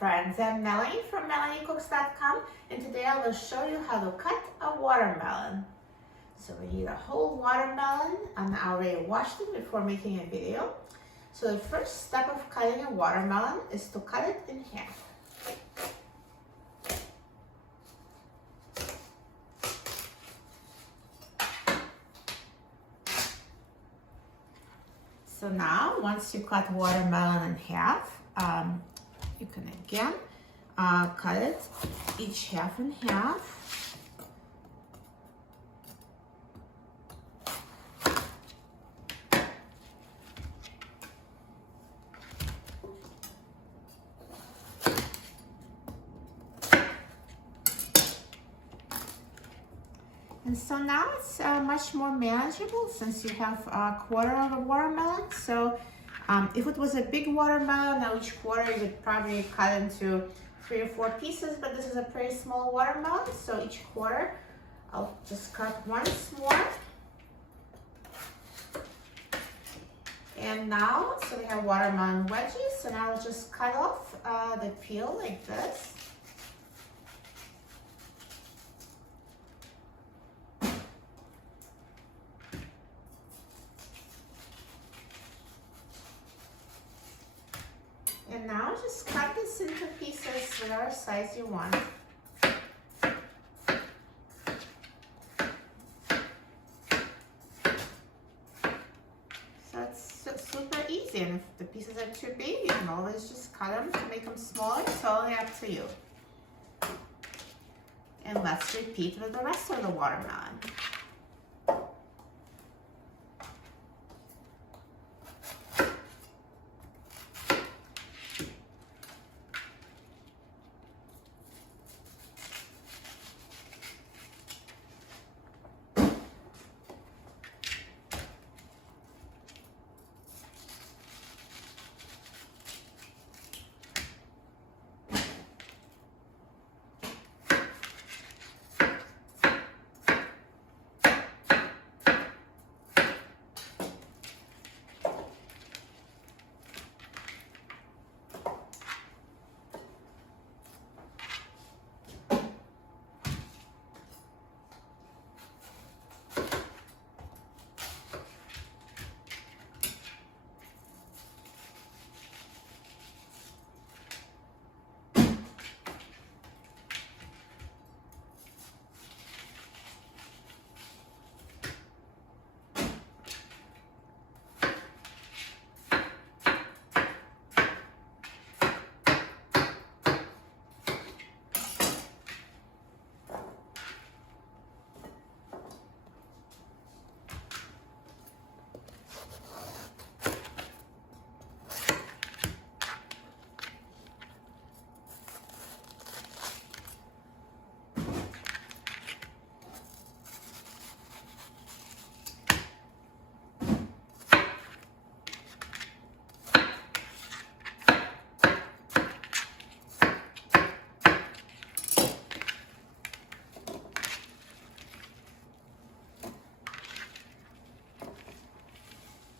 friends, I'm Melanie from MelanieCooks.com, and today I will show you how to cut a watermelon. So we need a whole watermelon, and I already washed it before making a video. So the first step of cutting a watermelon is to cut it in half. So now, once you cut watermelon in half, you can again cut it each half in half. And so now it's much more manageable since you have a quarter of a watermelon. So if it was a big watermelon, now each quarter you would probably cut into 3 or 4 pieces, but this is a pretty small watermelon. So each quarter, I'll just cut once more. And now, so we have watermelon wedges. So now I'll just cut off the peel like this. And now just cut this into pieces whatever size you want. So it's super easy, and if the pieces are too big, you can always just cut them to make them smaller. It's totally up to you. And let's repeat with the rest of the watermelon.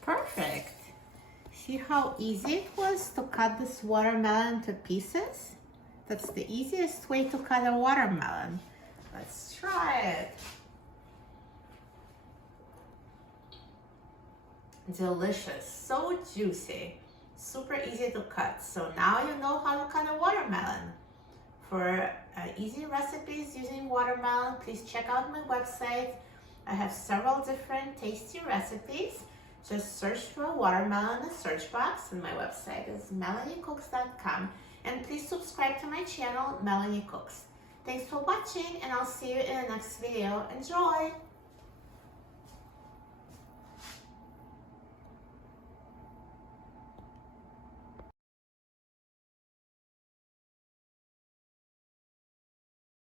Perfect. See how easy it was to cut this watermelon into pieces? That's the easiest way to cut a watermelon. Let's try it. Delicious, so juicy, super easy to cut. So now you know how to cut a watermelon. For easy recipes using watermelon, please check out my website. I have several different tasty recipes. Just search for watermelon in the search box, and my website is MelanieCooks.com. And please subscribe to my channel, Melanie Cooks. Thanks for watching, and I'll see you in the next video. Enjoy!